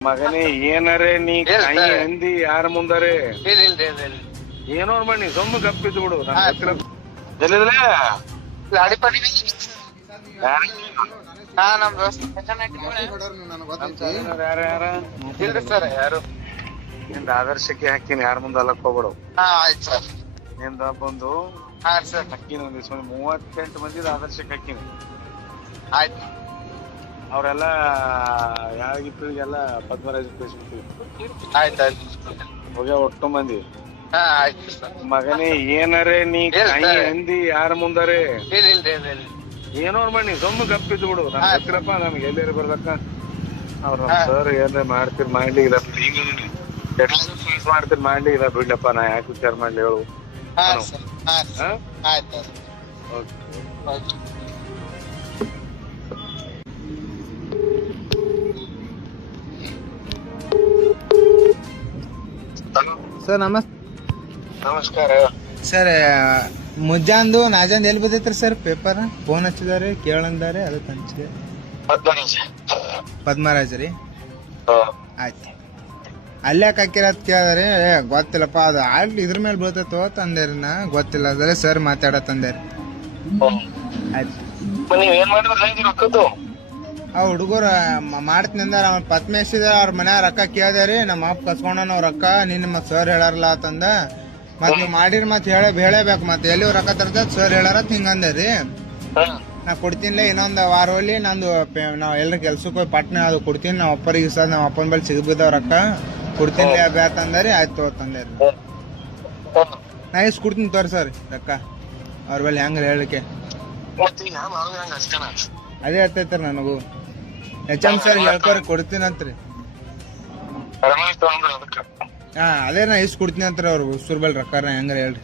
ಮಗನೇ ಏನರೇ ನೀ ಕೈ ಅಂದಿ ಯಾರ ಮುಂದಾರೆ ಏನೋ ಮಾಡಿ ಸೊಮ್ಮ ಗಪ್ಪಿದ್ದು ಬಿಡು ಎಲ್ಲಿದ್ರೆ ಯಾರ ಯಾರ ಯಾರು ನಿಂದ ಆದರ್ಶಕ್ಕೆ ಹಾಕಿನಿ ಯಾರ ಮುಂದೆ ಅಲ್ಲಕ್ ಹೋಗ್ಬಿಡು. ಆಯ್ತು ಸರ್. ನಿಂದ ಬಂದು ಸರ್ ಹಾಕಿನ 38 ಮಂದಿದ ಆದರ್ಶಕ್ಕೆ ಹಾಕಿನಿ. ಆಯ್ತು. ಅವ್ರೆಲ್ಲ ಯಾವಾಗಿತ್ತು ಈಗೆಲ್ಲ ಪದ್ಮರಾಜ ಫೇಸ್ಬುಕ್ ಆಯ್ತಾಯ್ತು ಹೋಗ್ಯ ಒಟ್ಟು ಮಂದಿ. ಆಯ್ತು ಸರ್. ಮಗನೇ ಏನರೇ ನೀ ಕೈ ಅಂದಿ ಯಾರ ಮುಂದಾರೆ ಏನೋ ಮಾಡಿ ಸೊಮ್ಮ ಗಪ್ಪಿದ್ದು ಬಿಡು. ಗೊತ್ತಿರಪ್ಪ ನಮ್ಗೆ ಎಲ್ಲೇರಿ ಬರ್ಬೇಕ ಅವ್ರ ಸರ್ ಏನ್ರ ಮಾಡ್ತೀರಿ ಮಾಡ್ಲಿ ಇಲ್ಲ ಫೀಸ್ ಮಾಡ್ತೀರಿ ಮಾಡ್ಲಿ ಇಲ್ಲ ಬಿಡ್ಲಪ್ಪ ನಾ ಯಾಕೆ ವಿಚಾರ ಮಾಡ್ಲಿ ಹೇಳು. ಆಯ್ತು. ಸರ್ ನಮಸ್ಕಾರ. ಸರ್ ಮುಂಜಾಂದು ನಾಜಾಂದ್ ಎಲ್ಲಿ ಬದೈತ್ರಿ ಸರ್ ಪೇಪರ್ ಫೋನ್ ಹಚ್ಚಿದಾರೆ ಕೇಳಂದಾರೆ ಅದಕ್ಕೆ ಹಂಚಿದೆ. ಪದ್ಮರಾಜ್ ರೀ. ಆಯ್ತು ಅಲ್ಯಾಕೆ ಹಾಕಿರತ್ ಕೇಳಿದ್ರಿ ಗೊತ್ತಿಲ್ಲಪ್ಪ ಅದು ಆಗ್ಲಿ ಇದ್ರ ಮೇಲೆ ಬೀಳ್ತೈತೋ ತಂದೇರಿ ನಾ ಗೊತ್ತಿಲ್ಲ ಅದ್ರೆ ಸರ್ ಮಾತಾಡತ್ತಂದೇರಿ. ಆಯ್ತು ಆ ಹುಡುಗರ ಮಾಡ್ತೀನಿ ಅಂದಾರ ಅವ್ನ ಪದ್ಮೇಶಿದ ಅವ್ರ ಮನ್ಯಾಗ ರೊಕ್ಕ ಕೇಳ್ದಾರಿ ನಮ್ಮ ಅಪ್ಪ ಕಸ್ಕೊಂಡ ನಾವ್ ರೊಕ್ಕ ನಿನ್ನ ಮತ್ ಸರ್ ಹೇಳಾರಲ್ಲ ಅಂತಂದ ಮತ್ ನೀವ್ ಮಾಡಿರ್ ಮತ್ ಹೇಳಬೇಕು ಮತ್ ಎಲ್ಲಿ ರೊಕ್ಕ ತರ್ತದ ಸರ್ ಹೇಳಾರತ್ ಹಿಂಗಂದ್ರಿ. ನಾ ಕೊಡ್ತೀನಿ ಇನ್ನೊಂದ್ ವಾರ ಹೋಗ್ಲಿ ನಂದು ನಾವ್ ಎಲ್ರ ಕೆಲ್ಸಕ್ಕೆ ಹೋಗಿ ಪಟ್ನ ಅದು ಕೊಡ್ತೀನಿ ನಾವ್ ಅಪ್ಪರಿಗೆ ಸರ್ ನಾವ್ ಅಪ್ಪನ ಬಳಿ ಸಿಗ್ಬಿದ್ದಾವ ರೊಕ್ಕ ಕೊಡ್ತೀನಿ ಬ್ಯಾತ್ ಅಂದಾರಿ. ಆಯ್ತು ತಂದೇರಿ ನಾ ಇಸ್ ಕೊಡ್ತೀನಿ ತೋರಿ ಸರ್ ರೊಕ್ಕ ಅವ್ರ ಬಳಿ ಹೆಂಗ್ರಿ ಹೇಳಿಕೆ ಅದೇ ಹೇಳ್ತೈತ್ರಿ ನನಗೂ HM ಸರ್ ಹೇಳ್ಕೊರಿ ಕೊಡ್ತೀನಂತ್ರಿ. ಅದೇ ನಾ ಇಸ್ ಕೊಡ್ತೀನಿ ಅಂತ್ರಿ ಅವ್ರು ಸುರ್ಬಲ್ ರೊಕ್ಕ ಹೆಂಗ್ರಿ ಹೇಳ್ರಿ.